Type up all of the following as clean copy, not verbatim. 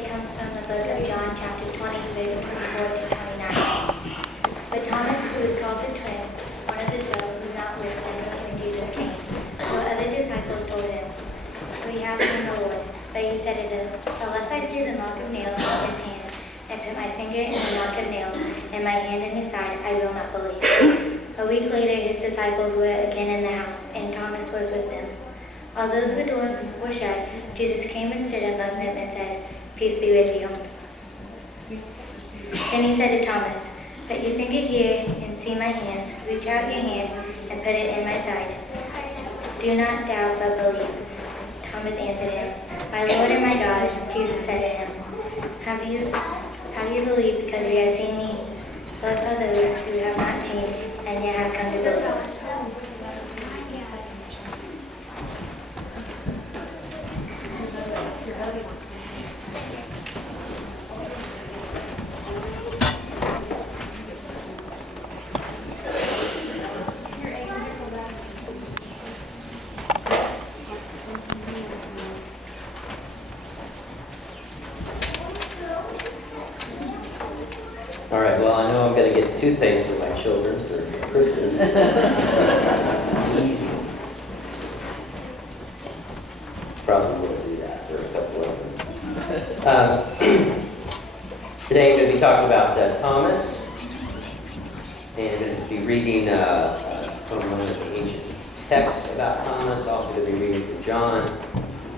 today comes from the book of John, chapter 20, verses 24 to 29. But Thomas, who is called the twin, one of the 12, was not with them when Jesus came. So other disciples told him, "We have seen the Lord." But he said to them, "Unless I see the mark of nails in his hand, and put my finger in the mark of nails, and my hand in his side, I will not believe." A week later, his disciples were again in the house, and Thomas was with them. Although the doors were shut, Jesus came and stood among them and said, "Peace be with you." Then he said to Thomas, "Put your finger here and see my hands. Reach out your hand and put it in my side. Do not doubt, but believe." Thomas answered him, "My Lord and my God." Jesus said to him, Have you believed because you have seen me? Blessed are those who have not seen and yet have come to believe." All right, well, I know I'm going to get toothpaste for my children for Christmas. Easy. Probably will do that for a couple of them. Today I'm going to be talking about Thomas, and I'm going to be reading from one of the ancient texts about Thomas. Also going to be reading from John.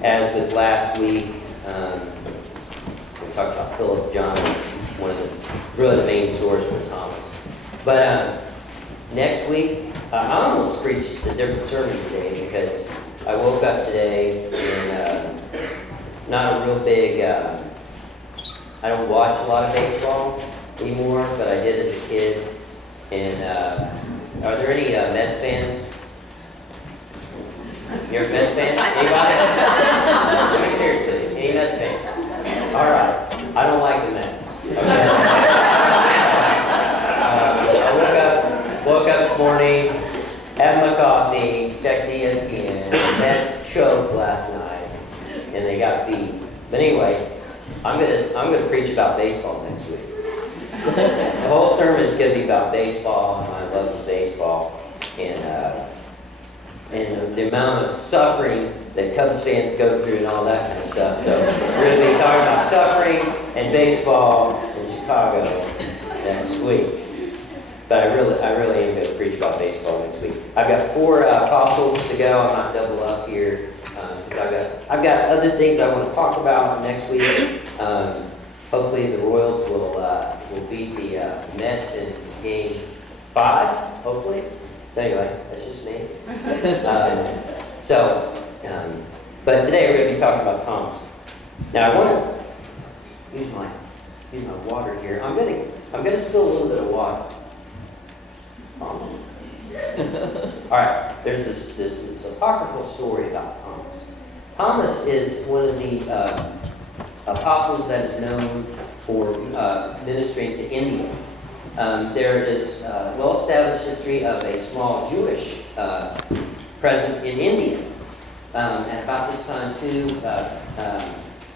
As with last week, we talked about Philip, John, one of the main source was Thomas. But next week, I almost preached a different sermon today because I woke up today and not a real big, I don't watch a lot of baseball anymore, but I did as a kid. And are there any Mets fans? You're a Mets fan? Anybody? I mean, seriously, any Mets fans? All right. I don't like the Mets. Okay. I woke up this morning, had my coffee, checked ESPN, the Mets choked last night, and they got beat. But anyway, I'm gonna preach about baseball next week. The whole sermon is gonna be about baseball and my love of baseball, and the amount of suffering that Cubs fans go through and all that kind of stuff. So we're going to be talking about suffering and baseball in Chicago next week. But I really am going to preach about baseball next week. I've got 4 apostles to go. I'm not double up here because I've got other things I want to talk about next week. Hopefully the Royals will beat the Mets in Game 5. Hopefully. Anyway, that's just me. But today we're going to be talking about Thomas. Now I want to use my water here. I'm going to spill a little bit of water. All right. There's this apocryphal story about Thomas. Thomas is one of the apostles that is known for ministering to India. There is a well-established history of a small Jewish presence in India. And about this time, too,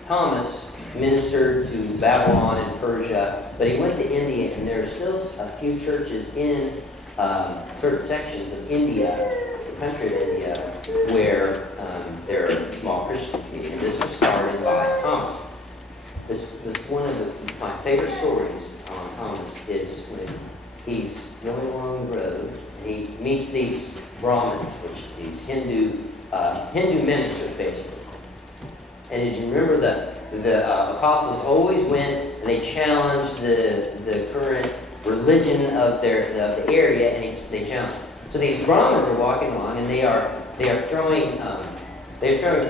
Thomas ministered to Babylon and Persia, but he went to India, and there are still a few churches in certain sections of India, the country of India, where there are small Christian communities. And this was started by Thomas. This one of my favorite stories on Thomas is when he's going along the road and he meets these Brahmins, which are these Hindu ministers, basically. And as you remember, the apostles always went and they challenged the current religion of the area, and they challenged. So these Brahmins are walking along, and they are throwing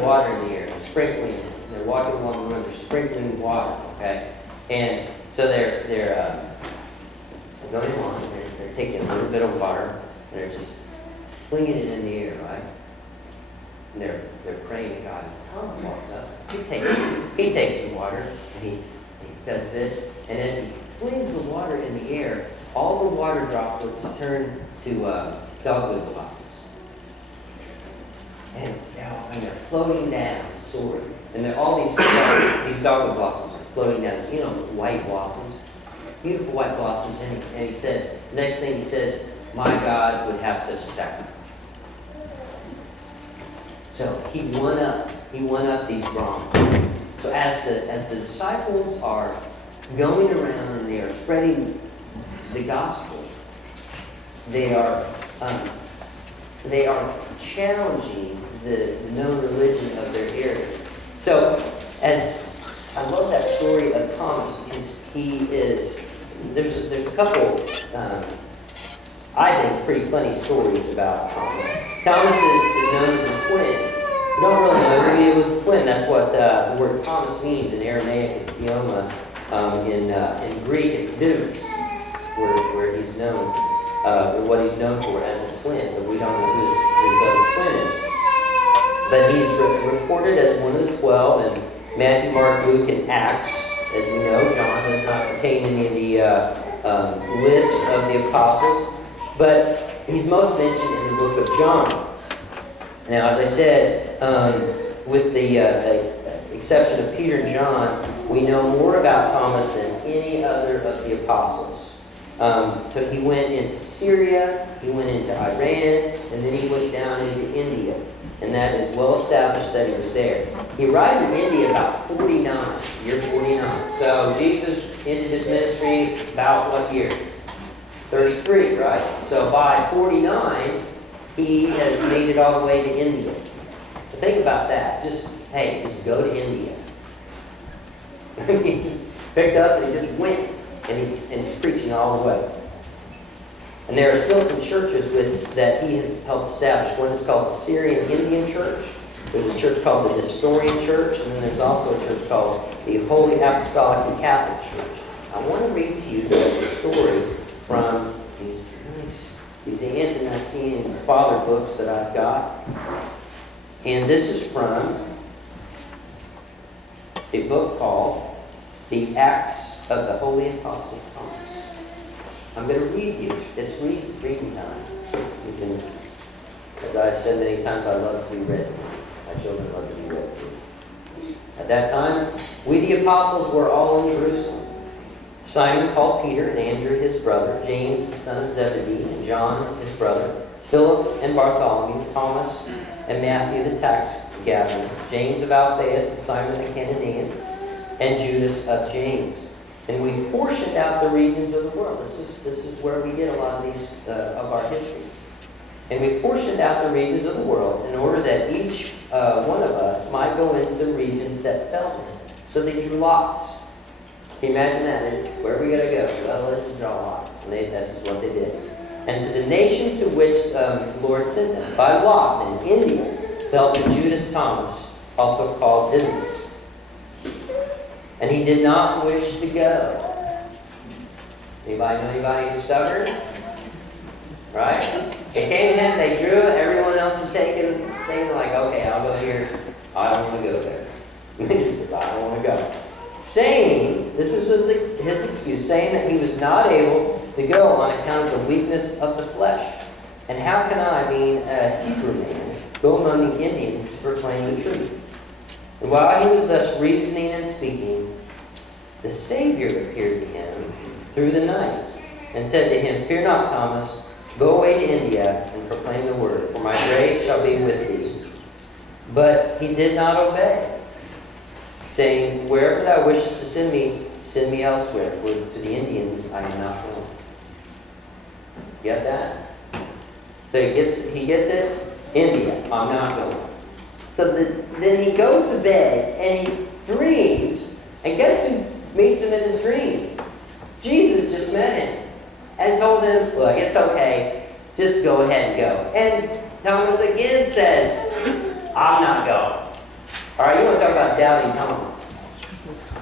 water in the air, and sprinkling it. They're walking along the road, they're sprinkling water, okay? And so they're going along, and they're taking a little bit of water, and they're just flinging it in the air, right? And they're praying to God. Thomas walks up, he takes the water, and he does this, and as he flings the water in the air, all the water droplets turn to dogwood blossoms. And they're floating down, soaring. And all these dogwood blossoms are floating down, white blossoms, beautiful white blossoms, and he says, next thing he says, my God would have such a sacrifice. So he won up these Brahmins. So as the disciples are going around and they are spreading the gospel, they are challenging the known religion of their area. So as I love that story of Thomas, because there's a couple I think pretty funny stories about Thomas. Thomas is known as a twin. We don't really know. Maybe it was a twin. That's what the word Thomas means in Aramaic. It's Theoma. In Greek, it's Didymus, where he's known, or what he's known for as a twin. But we don't know who his other twin is. But he's reported as one of the 12 in Matthew, Mark, Luke, and Acts. As we know, John does not contain any of the lists of the apostles. But he's most mentioned in the book of John. Now, as I said, with the exception of Peter and John, we know more about Thomas than any other of the apostles. So he went into Syria, he went into Iran, and then he went down into India. And that is well established that he was there. He arrived in India about 49, year 49. So Jesus ended his ministry about what year? 33, right? So by 49, he has made it all the way to India. So think about that. Just go to India. He just picked up and he just went. And he's preaching all the way. And there are still some churches that he has helped establish. One is called the Syrian Indian Church. There's a church called the Nestorian Church. And then there's also a church called the Holy Apostolic and Catholic Church. I want to read to you the story from these Ante-Nicene Father books that I've got. And this is from a book called The Acts of the Holy Apostle Thomas. I'm going to read you. It's reading time. You can, as I've said many times, I love to be read. My children love to be read. At that time, we the apostles were all in Jerusalem. Simon called Peter and Andrew his brother, James the son of Zebedee, and John his brother, Philip and Bartholomew, Thomas and Matthew the tax gatherer, James of Alphaeus and Simon the Cananean, and Judas of James. And we portioned out the regions of the world. This is where we get a lot of these of our history. And we portioned out the regions of the world in order that each one of us might go into the regions that fell to him. So they drew lots. Can you imagine that? Where are we going to go? Well, let's draw lots. And this is what they did. And so the nation to which the Lord sent them, by lot in India, fell to Judas Thomas, also called Didymus. And he did not wish to go. Anybody know anybody who's stubborn? Right? It came to him, they drew it, everyone else is taking like, okay, I'll go here. I don't want to go there. He said, I don't want to go. Saying, this is his excuse, saying that he was not able to go on account of the weakness of the flesh. And how can I, being a Hebrew man, go among the Indians to proclaim the truth? And while he was thus reasoning and speaking, the Savior appeared to him through the night and said to him, Fear not, Thomas, go away to India and proclaim the word, for my grace shall be with thee. But he did not obey, saying, Wherever thou wishest to send me elsewhere, for to the Indians I am not going. Get that? So he gets it, India, I'm not going. So then he goes to bed and he dreams, and guess who meets him in his dream? Jesus just met him and told him, look, it's okay, just go ahead and go. And Thomas again says, I'm not going. All right, you want to talk about doubting Thomas?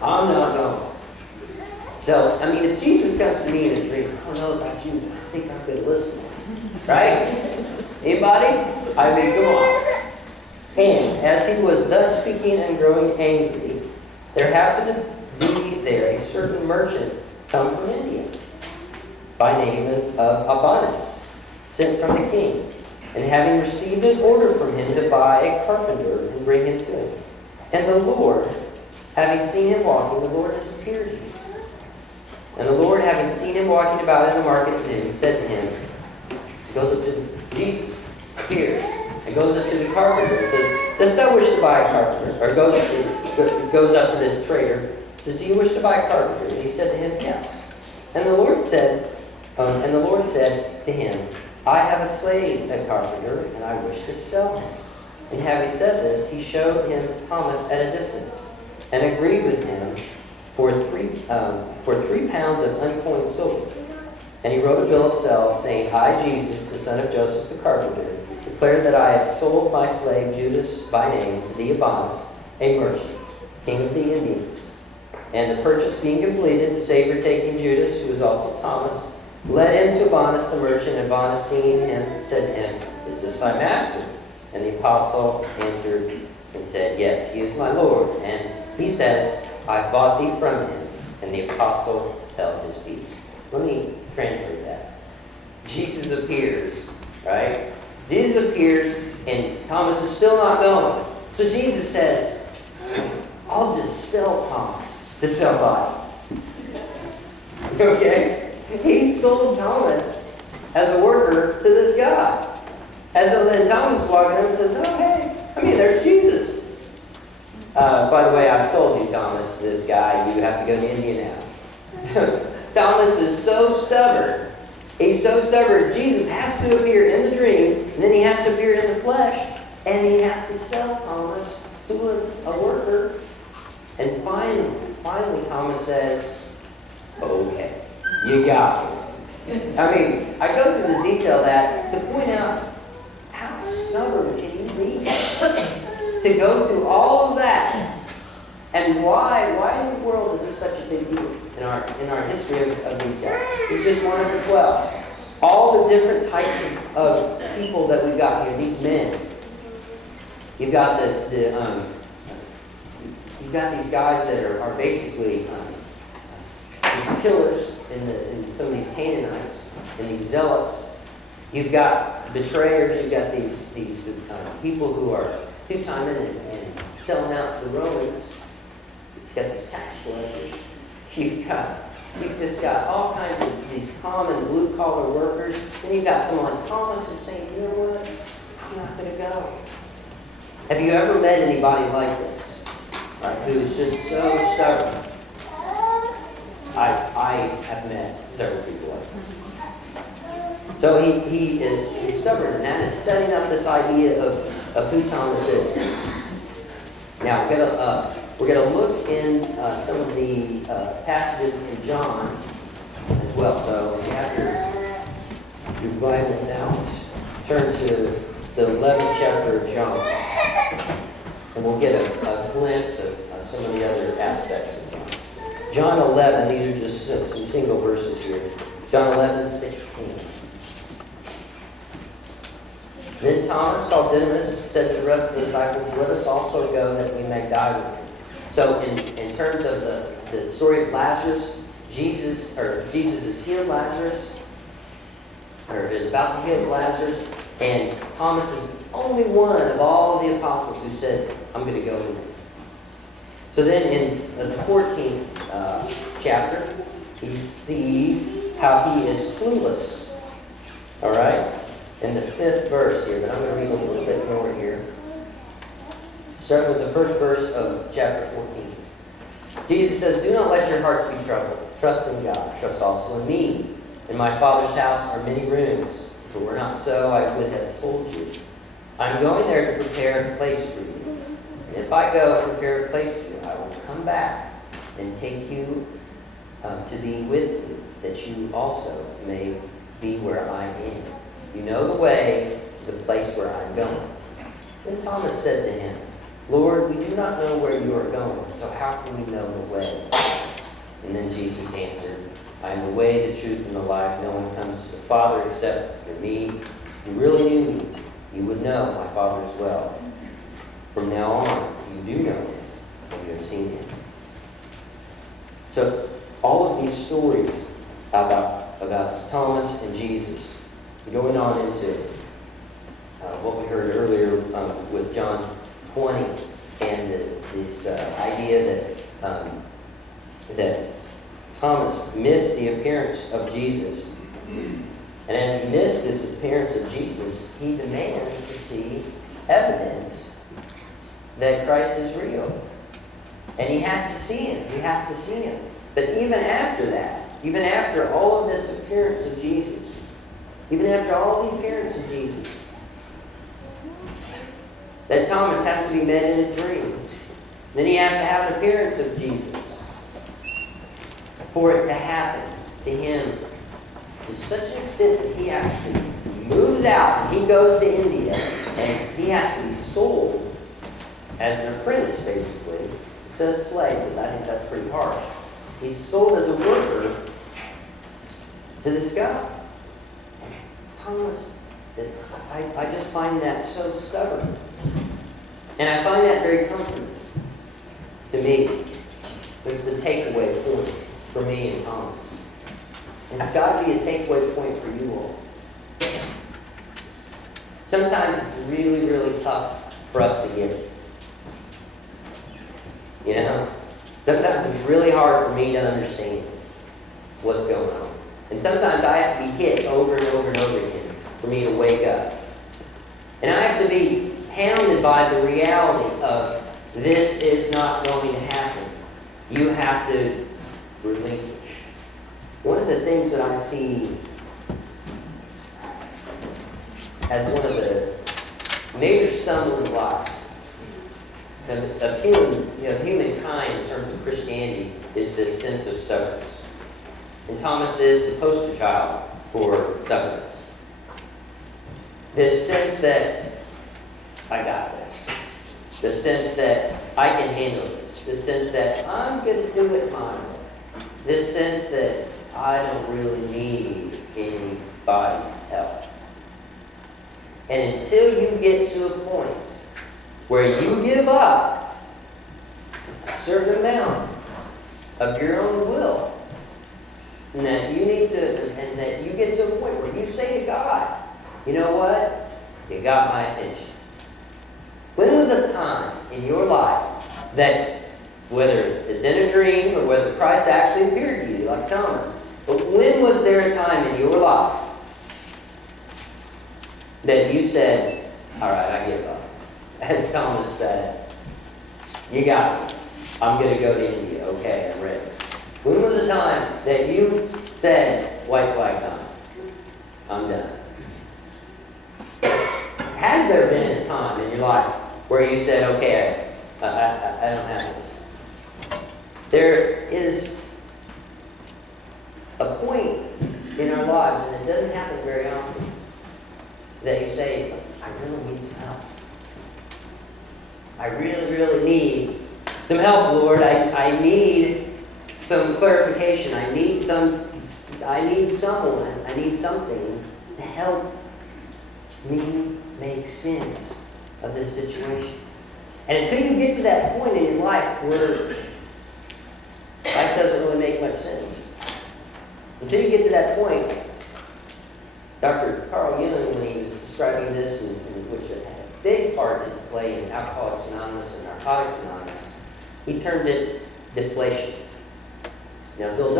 I'm not going. So, I mean, if Jesus comes to me in a dream, I don't know about you, but I think I'm going to listen. Right? Anybody? I mean, come on. And as he was thus speaking and growing angry, there happened to be there a certain merchant come from India, by name of Abanus, sent from the king, and having received an order from him to buy a carpenter and bring him to him. And the Lord having seen him walking, the Lord has appeared to you. And the Lord, having seen him walking about in the market at noon, said to him," he goes up to Jesus, appears, and goes up to the carpenter and says, "Dost thou wish to buy a carpenter?" Or goes up to this trader, says, "Do you wish to buy a carpenter?" And he said to him, "Yes." And the Lord said to him, "I have a slave, a carpenter, and I wish to sell him." And having said this, he showed him Thomas at a distance, and agreed with him for 3 pounds of uncoined silver. And he wrote a bill of sale, saying, "I, Jesus, the son of Joseph the carpenter, declare that I have sold my slave Judas by name to Diabonas, a merchant, king of the Indians." And the purchase being completed, the Savior taking Judas, who was also Thomas, led him to Bonus the merchant, and Bonus, seeing him, said to him, "Is this thy master?" And the apostle answered and said, "Yes, he is my Lord." And he says, "I bought thee from him." And the apostle held his peace. Let me translate that. Jesus appears, right? Jesus appears, and Thomas is still not going. So Jesus says, "I'll just sell Thomas to somebody." Okay? He sold Thomas as a worker to this guy. Then Thomas walking up and says, "Oh, hey, there's Jesus. By the way, I've sold you, Thomas, this guy. You have to go to India now." Thomas is so stubborn. He's so stubborn. Jesus has to appear in the dream, and then he has to appear in the flesh, and he has to sell Thomas to a worker. And finally, Thomas says, "Okay, you got me." I go through the detail of that to point out how stubborn can you be to go through all of that, and why in the world is this such a big deal in our history of these guys? It's just one of the 12. All the different types of people that we've got here, these men. You've got you've got these guys that are basically these killers in some of these Canaanites and these zealots. You've got betrayers. You've got these people who are two-timing and selling out to the Romans. You've got these tax collectors. You've just got all kinds of these common blue-collar workers. Then you've got someone like Thomas who's saying, "You know what? I'm not going to go." Have you ever met anybody like this? Right? Who is just so stubborn? I have met several people like that. So he's stubborn, and that is setting up this idea of who Thomas is. Now we're gonna look in some of the passages in John as well. So if you have your Bibles out, turn to the 11th chapter of John, and we'll get a glimpse of some of the other aspects of John. John 11, these are just some single verses here. John 11:16. Then Thomas, called Didymus, said to the rest of the disciples, "Let us also go, that we may die with him." So in terms of the story of Lazarus, Jesus has healed Lazarus, or is about to heal Lazarus, and Thomas is the only one of all the apostles who says, "I'm going to go with him." So then in the 14th chapter, we see how he is clueless. All right? In the 5th verse here, but I'm going to read a little bit more here. Start with the first verse of chapter 14. Jesus says, "Do not let your hearts be troubled. Trust in God. Trust also in me. In my Father's house are many rooms. If it were not so, I would have told you. I'm going there to prepare a place for you. And if I go and prepare a place for you, I will come back and take you to be with me, that you also may be where I am. You know the way to the place where I'm going." Then Thomas said to him, "Lord, we do not know where you are going, so how can we know the way?" And then Jesus answered, "I am the way, the truth, and the life. No one comes to the Father except through me. If you really knew me, you would know my Father as well. From now on, you do know him, and you have seen him." So all of these stories about Thomas and Jesus, going on into what we heard earlier with John 20, and this idea that Thomas missed the appearance of Jesus. And as he missed this appearance of Jesus, he demands to see evidence that Christ is real. And he has to see him. He has to see him. But even after that, even after all of this appearance of Jesus, even after all the appearance of Jesus, that Thomas has to be met in a dream. Then he has to have an appearance of Jesus for it to happen to him to such an extent that he actually moves out and he goes to India and he has to be sold as an apprentice, basically. It says slave, but I think that's pretty harsh. He's sold as a worker to this guy. Thomas, I just find that so stubborn. And I find that very comforting to me. It's the takeaway point for me and Thomas. And it's got to be a takeaway point for you all. Sometimes it's really, really tough for us to get it. You know? Sometimes it's really hard for me to understand what's going on. And sometimes I have to be hit over and over and over again for me to wake up. And I have to be hounded by the reality of this is not going to happen. You have to relinquish. One of the things that I see as one of the major stumbling blocks of humankind in terms of Christianity is this sense of stubbornness. And Thomas is the poster child for stubbornness. This sense that I got this. The sense that I can handle this. The sense that I'm going to do it my way. This sense that I don't really need anybody's help. And until you get to a point where you give up a certain amount of your own will, and that you need to, and that you get to a point where you say to God, you know what? You got my attention. When was a time in your life that, whether it's in a dream or whether Christ actually appeared to you, like Thomas, but when was there a time in your life that you said, all right, I give up? As Thomas said, you got me. I'm going to go to India. Okay, I'm ready. When was the time that you said, white flag time? I'm done. Has there been a time in your life where you said, okay, I don't have this? There is a point in our lives, and it doesn't happen very often, that you say, I really need some help. I really, really need some help, Lord. I need some clarification. I need someone. I need something to help me make sense of this situation. And until you get to that point in your life where life doesn't really make much sense, until you get to that point, Dr. Carl Jung, when he was describing this, and which had a big part to play in Alcoholics Anonymous and Narcotics Anonymous, he termed it deflation. Now, Bill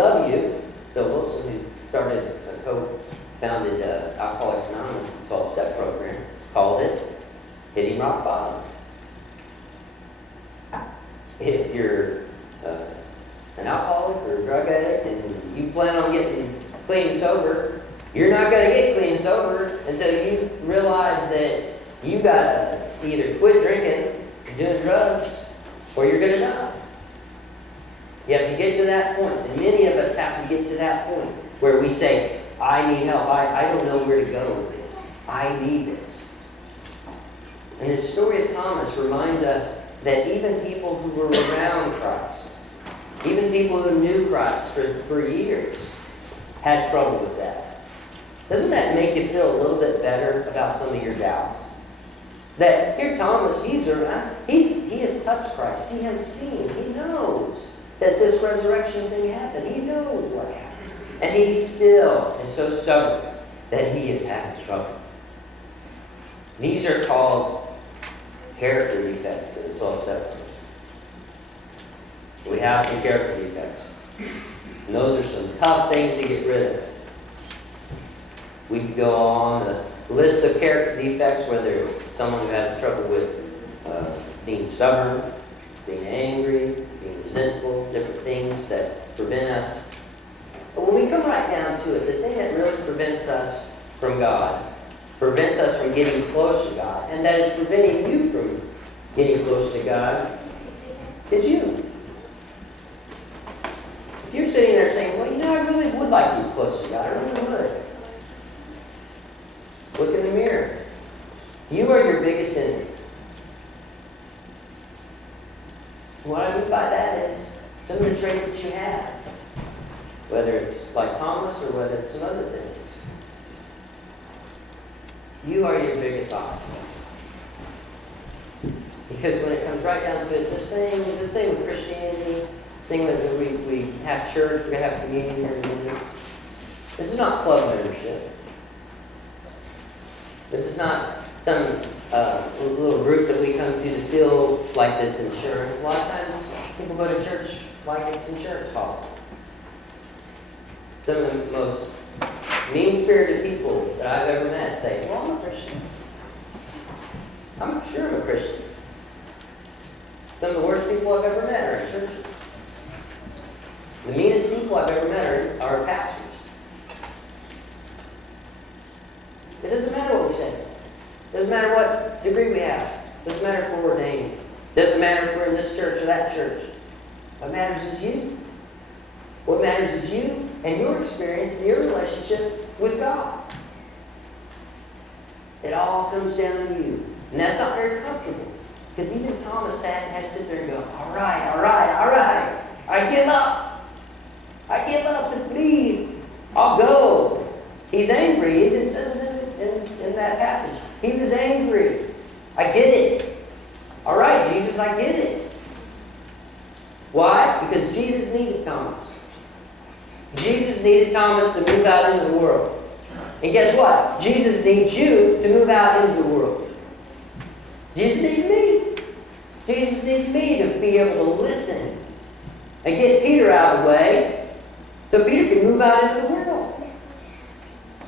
Wilson, who started, co-founded Alcoholics Anonymous, the 12-step program, called it hitting rock bottom. If you're an alcoholic or a drug addict and you plan on getting clean and sober, you're not going to get clean and sober until you realize that you got to either quit drinking, doing drugs, or you're going to die. You have to get to that point, and many of us have to get to that point where we say, I need help. I don't know where to go with this. I need this. And the story of Thomas reminds us that even people who were around Christ, even people who knew Christ for years, had trouble with that. Doesn't that make you feel a little bit better about some of your doubts? That here Thomas, he has touched Christ. He has seen. He knows that this resurrection thing happened. He knows what happened. And he still is so stubborn that he is having trouble. These are called character defects in the 12 steps. We have some character defects. And those are some tough things to get rid of. We could go on the list of character defects, whether it's someone who has trouble with being stubborn, being angry, being resentful, different things that prevent us. But when we come right down to it, the thing that really prevents us from God, prevents us from getting close to God, and that is preventing you from getting close to God, is you. If you're sitting there saying, well, I really would like to get close to God, I really would. Look in the mirror. You are your biggest enemy. What I mean by that is some of the traits that you have, whether it's like Thomas or whether it's some other things. You are your biggest obstacle. Because when it comes right down to it, this thing with Christianity, this thing that we have church, we have communion here, this is not club membership. This is not some little group that we come to feel like it's insurance. A lot of times people go to church like it's insurance policy. Some of the most mean-spirited people that I've ever met say, well, I'm a Christian. I'm sure I'm a Christian. Some of the worst people I've ever met are in churches. The meanest people I've ever met are pastors. It doesn't matter what we say. It doesn't matter what degree we have. It doesn't matter if we're ordained. It doesn't matter if we're in this church or that church. What matters is you. What matters is you and your experience and your relationship with God. It all comes down to you. And that's not very comfortable. Because even Thomas had to sit there and go, all right. I give up. It's me. I'll go. He's angry. It even says it in that passage. He was angry. I get it. All right, Jesus, I get it. Why? Because Jesus needed Thomas. Jesus needed Thomas to move out into the world. And guess what? Jesus needs you to move out into the world. Jesus needs me. Jesus needs me to be able to listen and get Peter out of the way so Peter can move out into the world.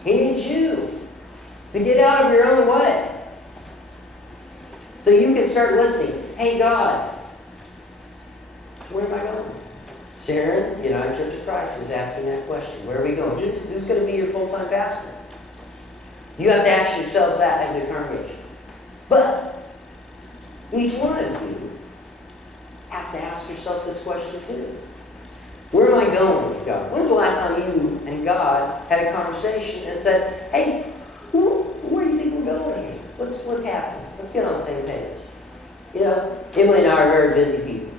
He needs you to get out of your own way so you can start listening. Hey, God, where am I going? Sharon, United Church of Christ, is asking that question. Where are we going? Who's going to be your full-time pastor? You have to ask yourselves that as a congregation. But each one of you has to ask yourself this question too. Where am I going with God? When was the last time you and God had a conversation and said, hey, where do you think we're going here? What's happening? Let's get on the same page. Emily and I are very busy people.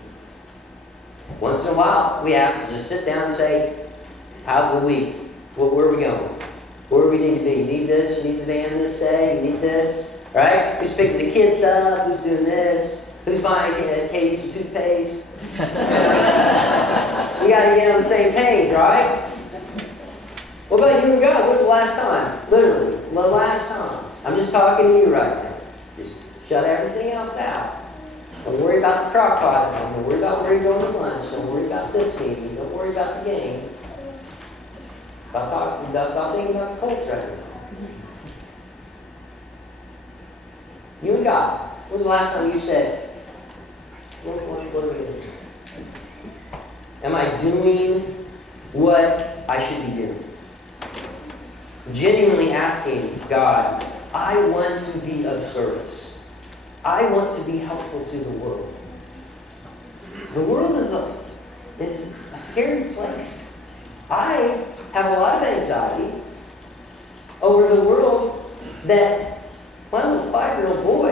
Once in a while, we have to just sit down and say, how's the week? Where are we going? Where do we need to be? You need this? You need the van this day? You need this? Right? Who's picking the kids up? Who's doing this? Who's buying Katie some toothpaste? We got to get on the same page, right? What about you and God? What's the last time? Literally, the last time. I'm just talking to you right now. Just shut everything else out. Don't worry about the crock pot. Don't worry about where you're going to lunch. Don't worry about this meeting. Don't worry about the game. Stop thinking about the Colts right now. You and God. When was the last time you said, what are we going to do? Am I doing what I should be doing? Genuinely asking God, I want to be of service. I want to be helpful to the world. The world is a scary place. I have a lot of anxiety over the world that my little 5-year-old boy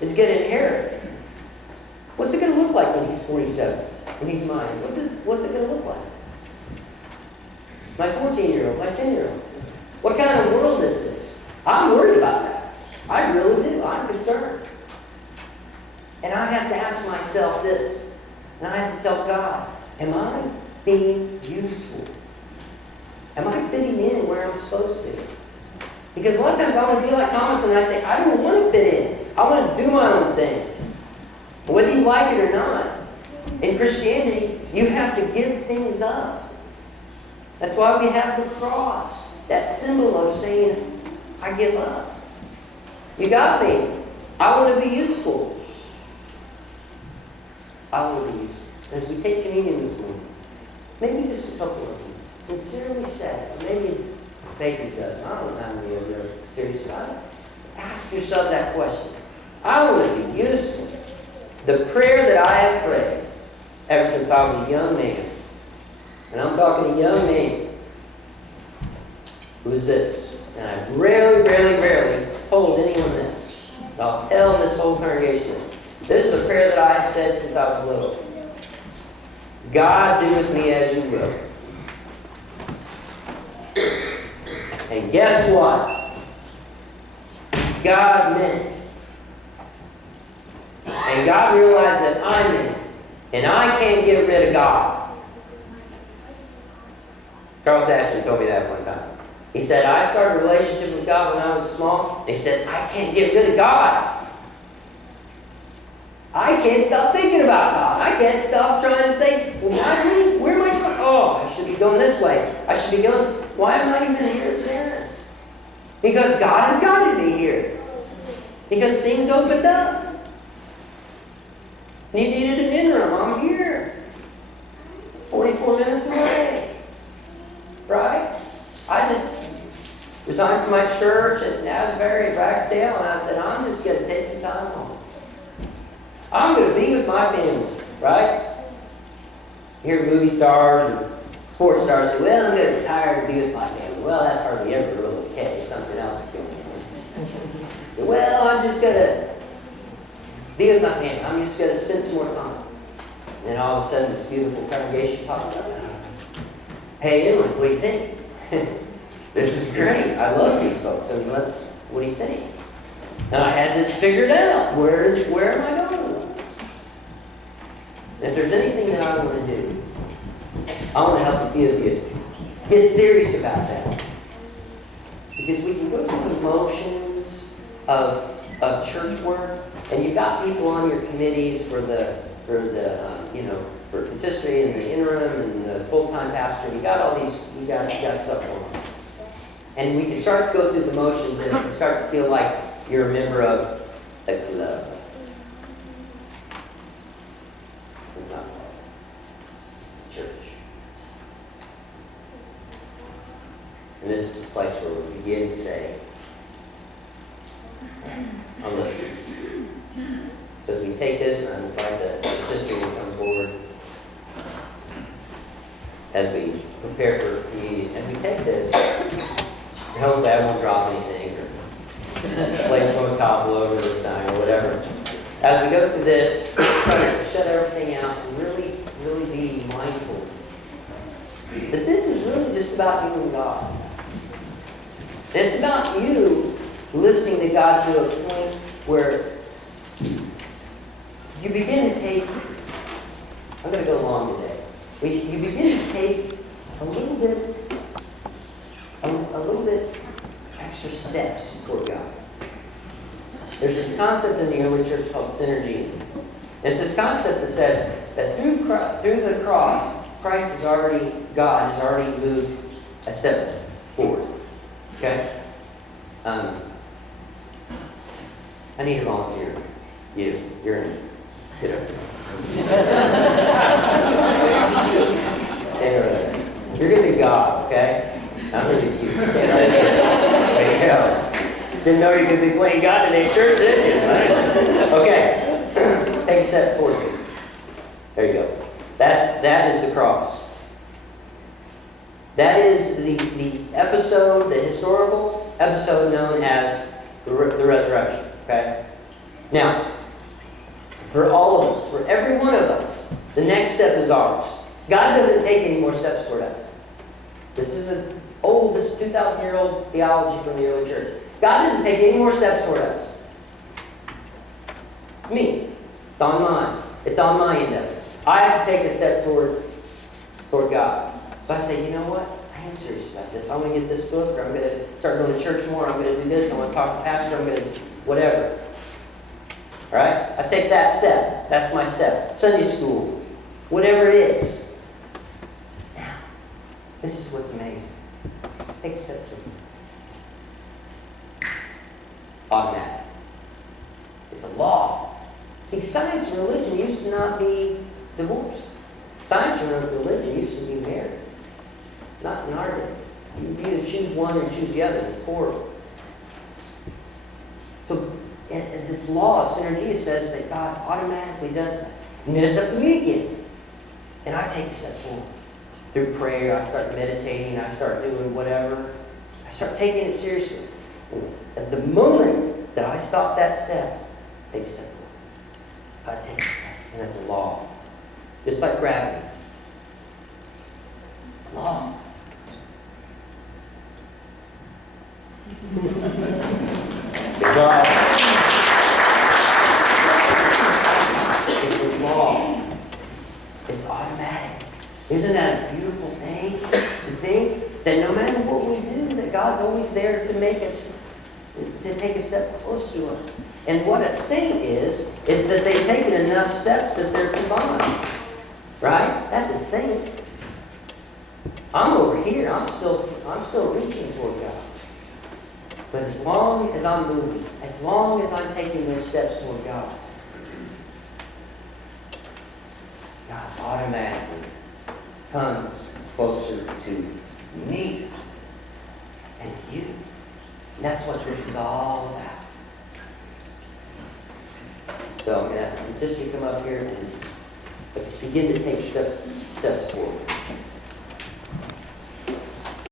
is going to inherit. What's it going to look like when he's 47? When he's mine? What's it going to look like? My 14-year-old, my 10-year-old. What kind of world is this? I'm worried about that. I really do. I'm concerned. And I have to ask myself this. And I have to tell God, am I being useful? Am I fitting in where I'm supposed to? Because a lot of times I want to be like Thomas and I say, I don't want to fit in. I want to do my own thing. Whether you like it or not, In Christianity, you have to give things up. That's why we have the cross. That symbol of saying, I give up. You got me. I want to be useful. I want to be useful. As we take communion this morning, maybe just a couple of them sincerely say, or maybe Baker does. I don't know how many of you are serious about it. Ask yourself that question. I want to be useful. The prayer that I have prayed ever since I was a young man, and I'm talking a young man, was this. And I've rarely told anyone this. I'll tell this whole congregation this. This is a prayer that I have said since I was little. God, do with me as you will. And guess what? God meant it. And God realized that I meant it. And I can't get rid of God. Charles Ashley told me that one time. He said, I started a relationship with God when I was small. He said, I can't get rid of God. I can't stop thinking about God. I can't stop trying to say, well, why me? Where am I going? Oh, I should be going this way. I should be going, why am I even here at Sarah? Because God has guided me here. Because things opened up. And you needed an interim. I'm here. 44 minutes away. Right? I just resigned from my church at Asbury, Ragsdale, and I said, I'm just going to take some time home. I'm going to be with my family, right? You hear movie stars and sports stars say, well, I'm going to retire to be with my family. Well, that's hardly ever really the case. Something else is going on. Well, I'm just going to be with my family. I'm just going to spend some more time. And then all of a sudden, this beautiful congregation pops up. Hey, Emily, what do you think? This is great. I love these folks. I mean, what do you think? And I had to figure it out. Where am I going? If there's anything that I want to do, I want to help a few of you get serious about that. Because we can go through the motions of church work, and you've got people on your committees for consistory and the interim and the full-time pastor. You got all these, you got stuff going on. And we can start to go through the motions and can start to feel like you're a member of a club. It's not a club. It's a church. And this is a place where we begin to say, I'm listening. So as we take this, and I'm invite the sister to come forward as we prepare for communion. As we take this, I hope that I won't drop anything or plates won't topple over this time or whatever. As we go through this, try to shut everything out and really be mindful that this is really just about you and God. And it's about you listening to God to a point where you begin to take, I'm going to go long today. You begin to take a little bit extra steps toward God. There's this concept in the early church called synergy. It's this concept that says that through the cross, God has already moved a step forward. Okay? I need a volunteer. You're in. Get up. Stand over there. You're going to be God, okay? I'm going to be you. Stand right here. There you go. Didn't know you were going to be playing God today, church, did you? Okay. Take a step forward. There you go. That is the cross. That is the episode, the historical episode known as the resurrection. Okay? Now, for all of us, for every one of us, the next step is ours. God doesn't take any more steps toward us. This is 2,000-year-old theology from the early church. God doesn't take any more steps toward us. It's me. It's on mine. It's on my end of it. I have to take a step toward God. So I say, you know what? I am serious about this. I'm going to get this book, or I'm going to start going to church more. I'm going to do this. I'm going to talk to pastor. I'm going to whatever. All right? I take that step. That's my step. Sunday school. whatever it is. Now, this is what's amazing. Take a step two. Automatic. It's a law. See, science and religion used to not be divorced. Science and religion used to be married. Not in our day. You either choose one or choose the other. It's horrible. So, and this law of synergy says that God automatically does that. And then it's up to me again. And I take a step forward. Through prayer, I start meditating, I start doing whatever. I start taking it seriously. At the moment that I stop that step, take a step forward. I take a step. And that's a law. Just like gravity. It's a law. Good job. It's a law. It's automatic. Isn't that a beautiful thing? To think that no matter what we do, that God's always there to make us, to take a step close to us. And what a saint is that they've taken enough steps that they're combined. Right? That's a saint. I'm over here. I'm still reaching toward God. But as long as I'm moving, as long as I'm taking those steps toward God, God automatically comes closer to me and you. And that's what this is all about. So I'm going to have the sister come up here and let's begin to take steps forward.